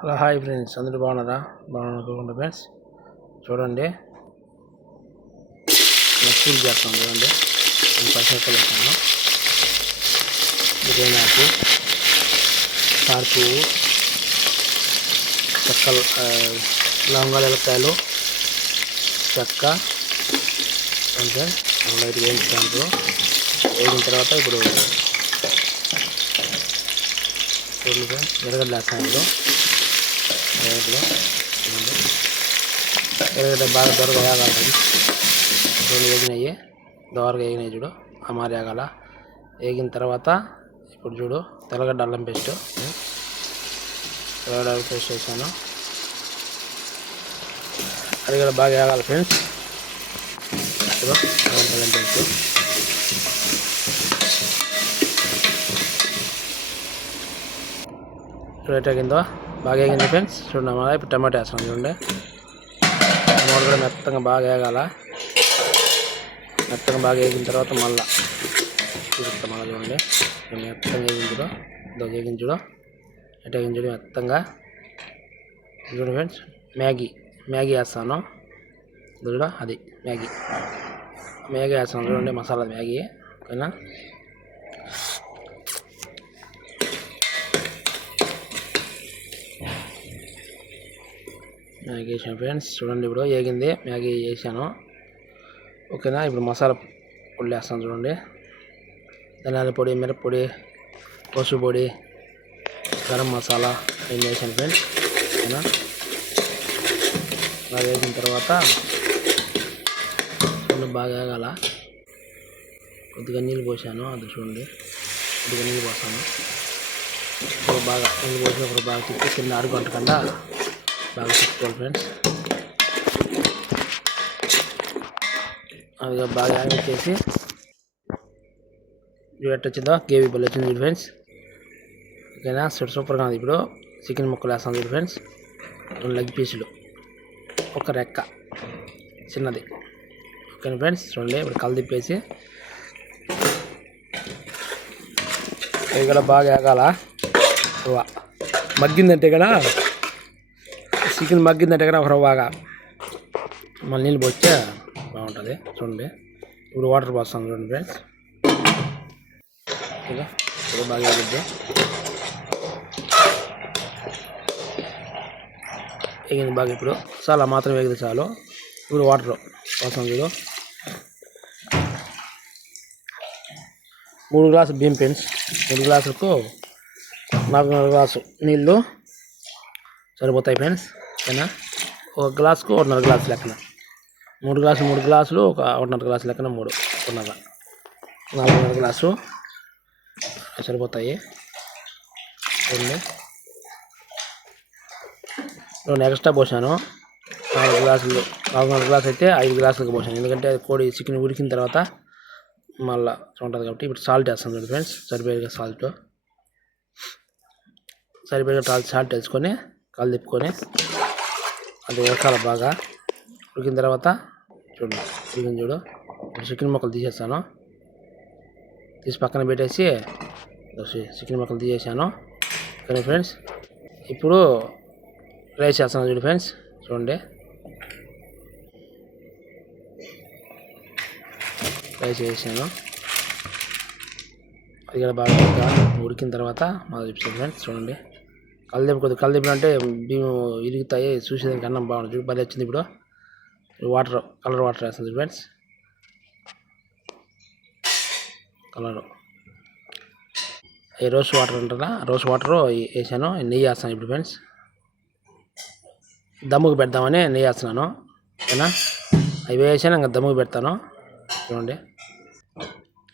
Hello hi friends. అందరూ బాగున్నారా? బాగున్నారు ఫ్రెండ్స్. చూడండి. పూలు చేస్తాం చూడండి. నేను పచ్చిమిరపకాయలు వేసాను బిర్యానీ ఆకు స్టార్ పువ్వు చెక్కలు ఆ, లవంగాలు ఎలక్కాయలు చెక్క అంటే లైట్ వేయించాను వేగిన తర్వాత ఇప్పుడు చూడండి ఫ్రెండ్స్. ఎర్రగడ్డలు వేస్తాను ఇప్పుడు. ఎర్రగడ్డలు ఎర్రగడ్డ బాగా దొరగా వేగాలి ఫ్రెండ్స్ రెండు వేగినాయి దోరగా వేగినాయి చూడు అమారి వేగాల వేగిన తర్వాత ఇప్పుడు చూడు తెల్లగడ్డ అల్లం పేస్ట్. తెల్లగడ్డ అల్లం పేస్ట్ వేసాను. అది బాగా వేగాలి ఫ్రెండ్స్. ఇప్పుడు అల్లం అల్లం పేస్ట్. రేట్ ఎగిందో బాగా వేగింది ఫ్రెండ్స్ చూడండి మళ్ళీ ఇప్పుడు టమాటా వేస్తాం చూడండి. టమాటా కూడా మెత్తగా బాగా వేగాల? మెత్తగా బాగా వేగిన తర్వాత మళ్ళీ చూపిస్తాం మళ్ళీ చూడండి. మెత్తగా వేగించుడు ఇదో వేగించుడు ఎట్ట వేగించుడు మెత్తంగా. చూడండి ఫ్రెండ్స్ మ్యాగీ. మ్యాగీ వేస్తాను. చూడ అది మ్యాగీ. మ్యాగీ వేస్తాను చూడండి మసాలా మ్యాగీ. ఓకేనా? మ్యాగీ వేసాను ఫ్రెండ్స్. చూడండి ఇప్పుడు వేగింది మ్యాగీ వేసాను ఓకేనా? ఇప్పుడు మసాలా పొడి వేస్తాను చూడండి. ధనియాల పొడి మిరప్పొడి పసుపు పొడి గరం మసాలా ఇవన్నీ వేసాను ఫ్రెండ్స్. ఓకేనా? అలా వేసిన తర్వాత చూడండి బాగా వేగాల కొద్దిగా నీళ్ళు పోసాను. అది చూడండి. కొద్దిగా నీళ్ళు పోసాను. ఇప్పుడు బాగా నీళ్ళు పోసినప్పుడు బాగా తిప్పి కింద అడుగుంటకుండా బాగా తిప్పుకోవాలి ఫ్రెండ్స్ అది బాగా చేసి ఇది ఎట్ట గేవీ బల్ వచ్చింది ఫ్రెండ్స్ ఓకేనా? సూపర్ సూపర్గా ఉంది ఇప్పుడు. చికెన్ ముక్కలు వేస్తాం చూడు ఫ్రెండ్స్ రెండు లెగ్ పీసులు ఒక రెక్క. చిన్నది. ఓకే ఫ్రెండ్స్ చూడండి ఇప్పుడు కళ్ళు తిప్పేసి. ఇక్కడ కూడా బాగా వేగాల మగ్గిందంటే ఇక్కడ చికెన్ మగ్గిందంటే కానీ ఒక బాగా మళ్ళీ నీళ్ళు పోస్తే బాగుంటుంది. చూడండి. ఇప్పుడు వాటర్ పోస్తాం చూడండి ఫ్రెండ్స్. ఇలా ఇప్పుడు బాగా వేగిద్ది. వేగింది బాగా ఇప్పుడు. చాలా మాత్రం వేగింది చాలు. ఇప్పుడు వాటర్ పోస్తాం చూడు. మూడు గ్లాసులు బియ్యం పెన్స్ మూడు గ్లాసులకు నాలుగున్నర గ్లాసు నీళ్ళు. సరిపోతాయి ఫ్రెండ్స్. ఓకేనా? ఒక గ్లాసుకు ఒకటిన్నర గ్లాసు లెక్కన. మూడు గ్లాసులు మూడు గ్లాసులు ఒక ఒకటిన్నర గ్లాసు లెక్కన మూడు. ఒకటిన్నర. నాలుగున్నర గ్లాసు. సరిపోతాయి. రెండు. రెండు ఎక్స్ట్రా పోసాను. నాలుగు గ్లాసులు నాలుగున్నర గ్లాస్ అయితే ఐదు గ్లాసులకు పోసాను. ఎందుకంటే అది కోడి చికెన్ ఉడికిన తర్వాత మళ్ళీ ఉంటుంది కాబట్టి ఇప్పుడు సాల్ట్ వేస్తాను చూడండి ఫ్రెండ్స్. సరిపోయేగా సాల్ట్. సరిపోయేగా సాల్ట్ సాల్ట్ వేసుకొని కాలు తిప్పుకొని అది ఉడకాలి బాగా ఉడికిన తర్వాత చూడండి చికెన్ చూడు. చికెన్ ముక్కలు తీసేస్తాను తీసి పక్కన పెట్టేసి చికెన్ ముక్కలు తీసేసాను. కానీ ఫ్రెండ్స్ ఇప్పుడు రైస్ చేస్తాను చూడు ఫ్రెండ్స్ చూడండి. రైస్ వేసాను అది కూడా బాగా ఉడికిన తర్వాత మాకు చూపిస్తాను ఫ్రెండ్స్ చూడండి. కలదిప్పు కొద్దిగా కలదిప్పు అంటే బియ్యం ఇరుగుతాయి చూసేదానికి అన్నం బాగుంది చూడు భలే వచ్చింది ఇప్పుడు. వాటర్ కలర్ వాటర్ వేస్తుంది ఫ్రెండ్స్. కలరు. ఈ రోస్ వాటర్ అంటారా? రోస్ వాటర్ వేసాను. నెయ్యి వేస్తాను ఇప్పుడు ఫ్రెండ్స్. దమ్ముకు పెడదామని నెయ్యి వేస్తున్నాను. ఓకేనా? అవి వేసాను ఇంకా దమ్ముకు పెడతాను. చూడండి.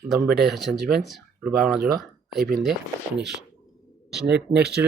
దమ్ పెట్టేసి ఫ్రెండ్స్. ఇప్పుడు బాగున్నా చూడు. అయిపోయింది. ఫినిష్. Next next